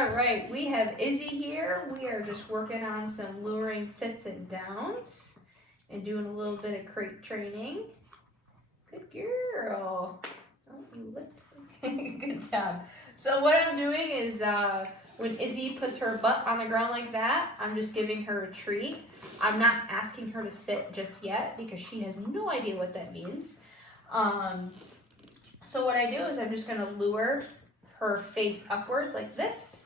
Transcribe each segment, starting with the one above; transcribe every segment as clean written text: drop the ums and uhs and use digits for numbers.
All right, we have Izzy here. We are just working on some luring sits and downs and doing a little bit of crate training. Good girl. Oh, you licked. Good job. So what I'm doing is when Izzy puts her butt on the ground like that, I'm just giving her a treat. I'm not asking her to sit just yet because she has no idea what that means. So what I do is I'm just going to lure her face upwards like this.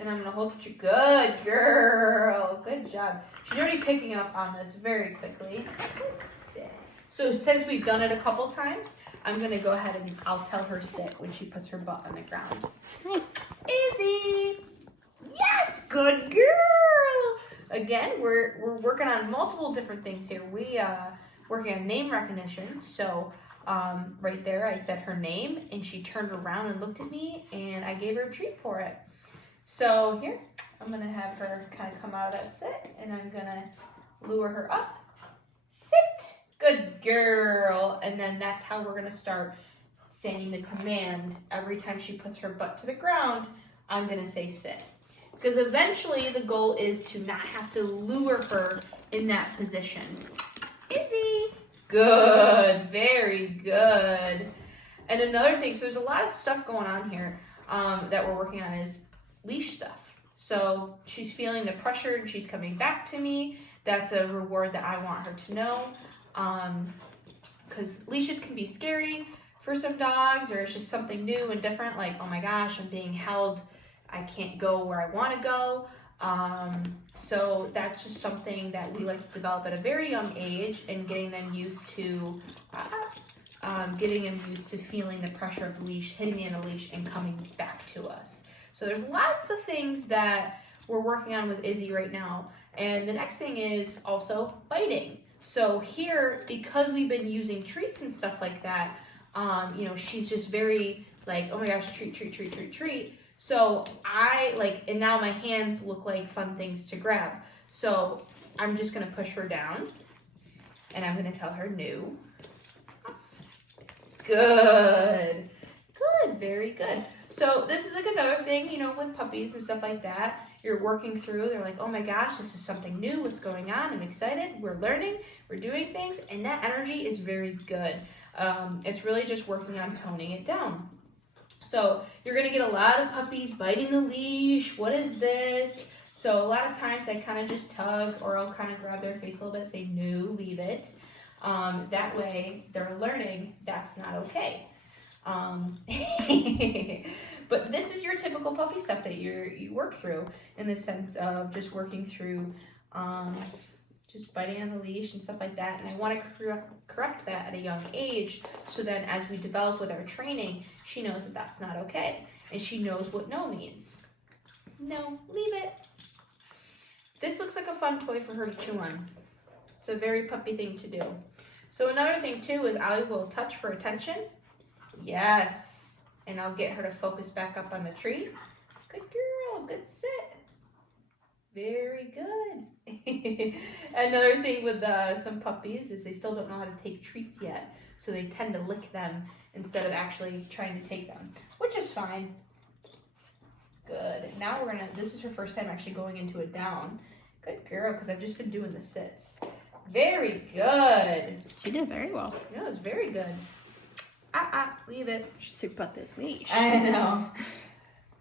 And I'm going to hold you. Good girl. Good job. She's already picking up on this very quickly. Sit. So since we've done it a couple times, I'm going to go ahead and I'll tell her sit when she puts her butt on the ground. Hi. Izzy. Yes, good girl. Again, we're working on multiple different things here. We working on name recognition. So right there, I said her name, and she turned around and looked at me, and I gave her a treat for it. So here, I'm gonna have her kind of come out of that sit, and I'm gonna lure her up. Sit, good girl. And then that's how we're gonna start saying the command. Every time she puts her butt to the ground, I'm gonna say sit. Because eventually the goal is to not have to lure her in that position. Izzy. Good, very good. And another thing, so there's a lot of stuff going on here that we're working on is leash stuff. So she's feeling the pressure and she's coming back to me. That's a reward that I want her to know. Because leashes can be scary for some dogs, or it's just something new and different, like, oh my gosh, I'm being held, I can't go where I want to go. So that's just something that we like to develop at a very young age, and getting them used to feeling the pressure of the leash, hitting the end of the leash, and coming back to us. So there's lots of things that we're working on with Izzy right now. And the next thing is also biting. So here, because we've been using treats and stuff like that, she's just very like, oh my gosh, treat, treat, treat, treat, treat. So and now my hands look like fun things to grab. So I'm just gonna push her down, and I'm gonna tell her no. Good, good, very good. So this is like another thing, with puppies and stuff like that. You're working through, they're like, oh my gosh, this is something new, what's going on? I'm excited, we're learning, we're doing things, and that energy is very good. It's really just working on toning it down. So you're gonna get a lot of puppies biting the leash. What is this? So a lot of times I kind of just tug, or I'll kind of grab their face a little bit, say no, leave it. That way they're learning that's not okay. But this is your typical puppy stuff that you work through, in the sense of just working through just biting on the leash and stuff like that. And I want to correct that at a young age, so then as we develop with our training, she knows that that's not okay, and she knows what no means. No, leave it. This looks like a fun toy for her to chew on. It's a very puppy thing to do. So another thing too is I will touch for attention. Yes. And I'll get her to focus back up on the tree. Good girl, good sit. Very good. Another thing with some puppies is they still don't know how to take treats yet. So they tend to lick them instead of actually trying to take them, which is fine. Good. Now this is her first time actually going into a down. Good girl, because I've just been doing the sits. Very good. She did very well. No, it's very good. Leave it. She's sick about this leash. I know.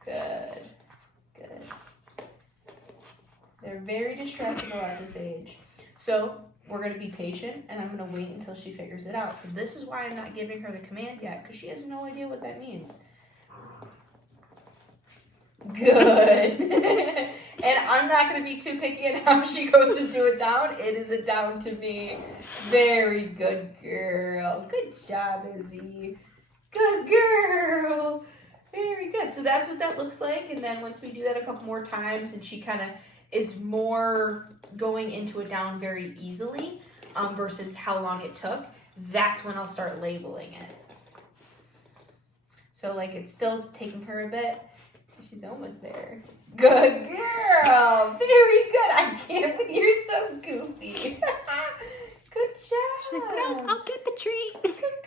Good. Good. They're very distractible at this age. So we're going to be patient, and I'm going to wait until she figures it out. So this is why I'm not giving her the command yet, because she has no idea what that means. Good. And I'm not going to be too picky at how she goes to do it down. It is a down to me. Very good girl. Good job, Izzy. Good girl. Very good. So that's what that looks like. And then once we do that a couple more times, and she kind of is more going into a down very easily versus how long it took, that's when I'll start labeling it. So like it's still taking her a bit. She's almost there. Good girl. Very good. I can't believe you're so goofy. Good job. She's like, but I'll get the treat. Good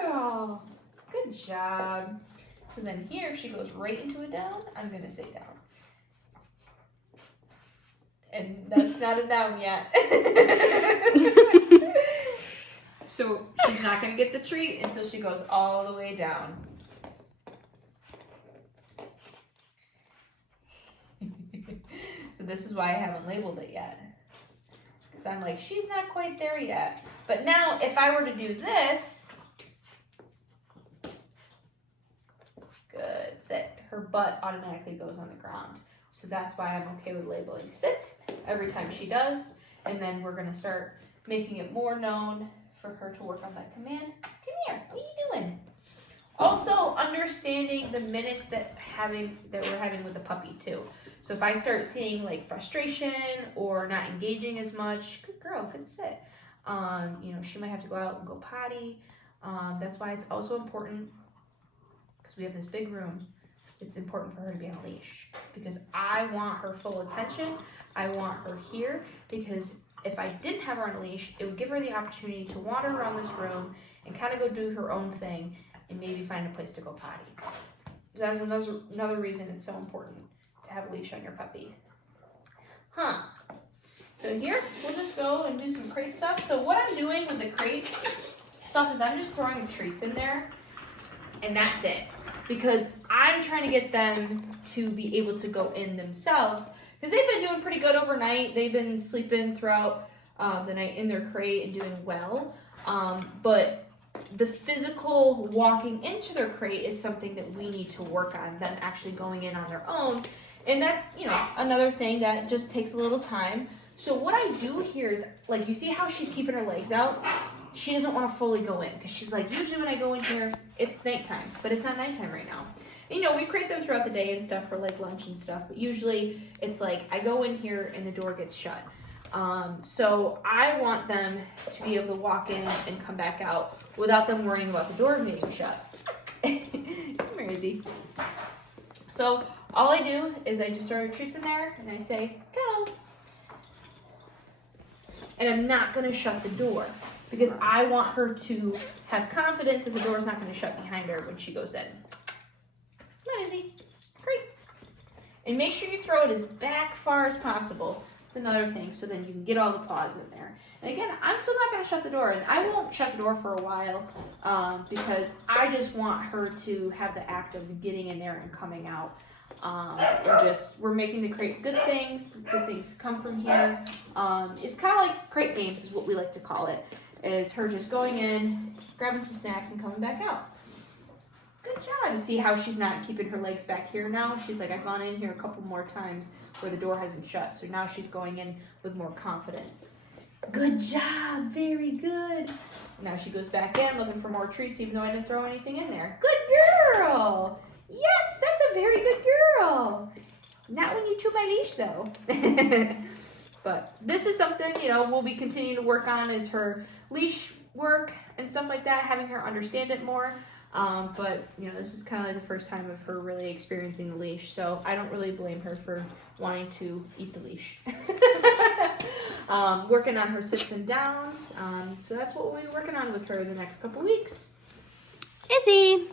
girl. Good job. So then here, if she goes right into a down, I'm going to say down. And that's not a down yet. So she's not going to get the treat until she goes all the way down. So this is why I haven't labeled it yet. Because I'm like, she's not quite there yet. But now, if I were to do this, good, sit. Her butt automatically goes on the ground. So that's why I'm okay with labeling sit every time she does. And then we're gonna start making it more known for her to work on that command. Come here, what are you doing? Also, understanding the minutes that we're having with the puppy too. So if I start seeing like frustration or not engaging as much, good girl, good sit. She might have to go out and go potty. That's why it's also important, because we have this big room, it's important for her to be on a leash, because I want her full attention. I want her here, because if I didn't have her on a leash, it would give her the opportunity to wander around this room and kind of go do her own thing and maybe find a place to go potty. So that's another reason it's so important to have a leash on your puppy. So here, we'll just go and do some crate stuff. So what I'm doing with the crate stuff is I'm just throwing treats in there, and that's it. Because I'm trying to get them to be able to go in themselves, because they've been doing pretty good overnight. They've been sleeping throughout the night in their crate and doing well. But the physical walking into their crate is something that we need to work on, them actually going in on their own. And that's, another thing that just takes a little time. So what I do here is, like, you see how she's keeping her legs out? She doesn't want to fully go in, because she's like, usually when I go in here, it's nighttime, but it's not nighttime right now. We crate them throughout the day and stuff for like lunch and stuff, but usually it's like I go in here and the door gets shut. So I want them to be able to walk in and come back out without them worrying about the door being shut. Come here, Izzy. So all I do is I just throw treats in there and I say, go. And I'm not going to shut the door, because I want her to have confidence that the door's not going to shut behind her when she goes in. Come on, Izzy. Great. And make sure you throw it as back far as possible. It's another thing, so then you can get all the paws in there. And again, I'm still not going to shut the door, and I won't shut the door for a while, because I just want her to have the act of getting in there and coming out. We're making the crate good things come from here. It's kind of like crate games is what we like to call it, is her just going in, grabbing some snacks, and coming back out. Good job. See how she's not keeping her legs back here now? She's like, I've gone in here a couple more times where the door hasn't shut, so now she's going in with more confidence. Good job. Very good. Now she goes back in looking for more treats, even though I didn't throw anything in there. Good girl. Yes, that's a very good girl. Not when you chew my leash, though. But this is something, we'll be continuing to work on, is her leash work and stuff like that, having her understand it more. But this is kind of like the first time of her really experiencing the leash, so I don't really blame her for wanting to eat the leash. Working on her sits and downs, so that's what we'll be working on with her the next couple weeks. Izzy!